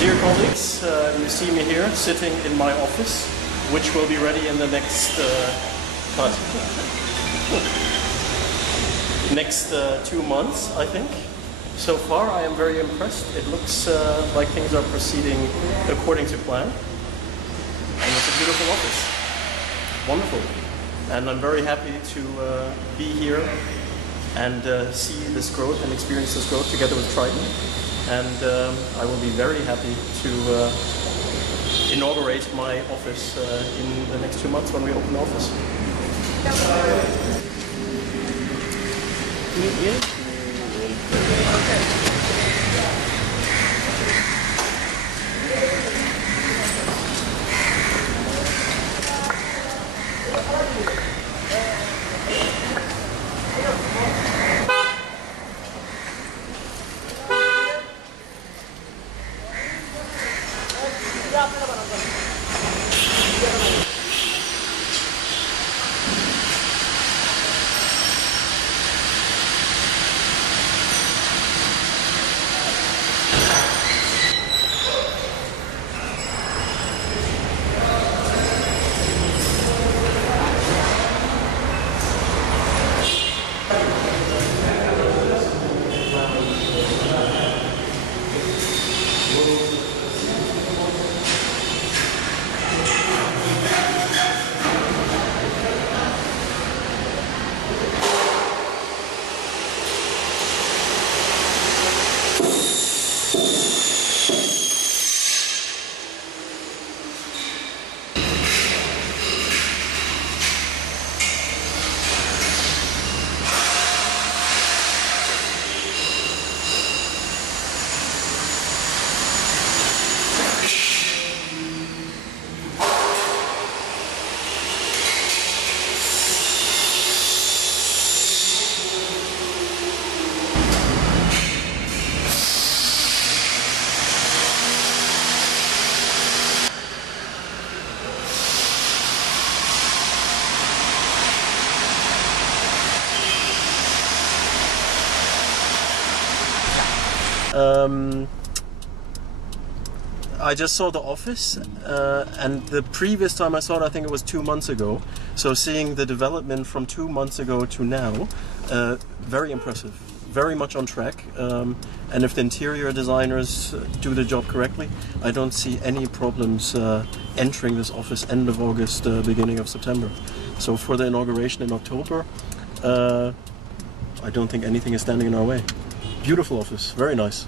Dear colleagues, you see me here sitting in my office, which will be ready in the next 2 months, I think. So far, I am very impressed. It looks like things are proceeding according to plan, and it's a beautiful office. Wonderful, and I'm very happy to be here and see this growth and experience this growth together with Triton. And I will be very happy to inaugurate my office in the next 2 months when we open the office. I just saw the office, and the previous time I saw it, I think it was 2 months ago. So seeing the development from 2 months ago to now, very impressive, very much on track. And if the interior designers do the job correctly, I don't see any problems entering this office end of August, beginning of September. So for the inauguration in October, I don't think anything is standing in our way. Beautiful office, very nice.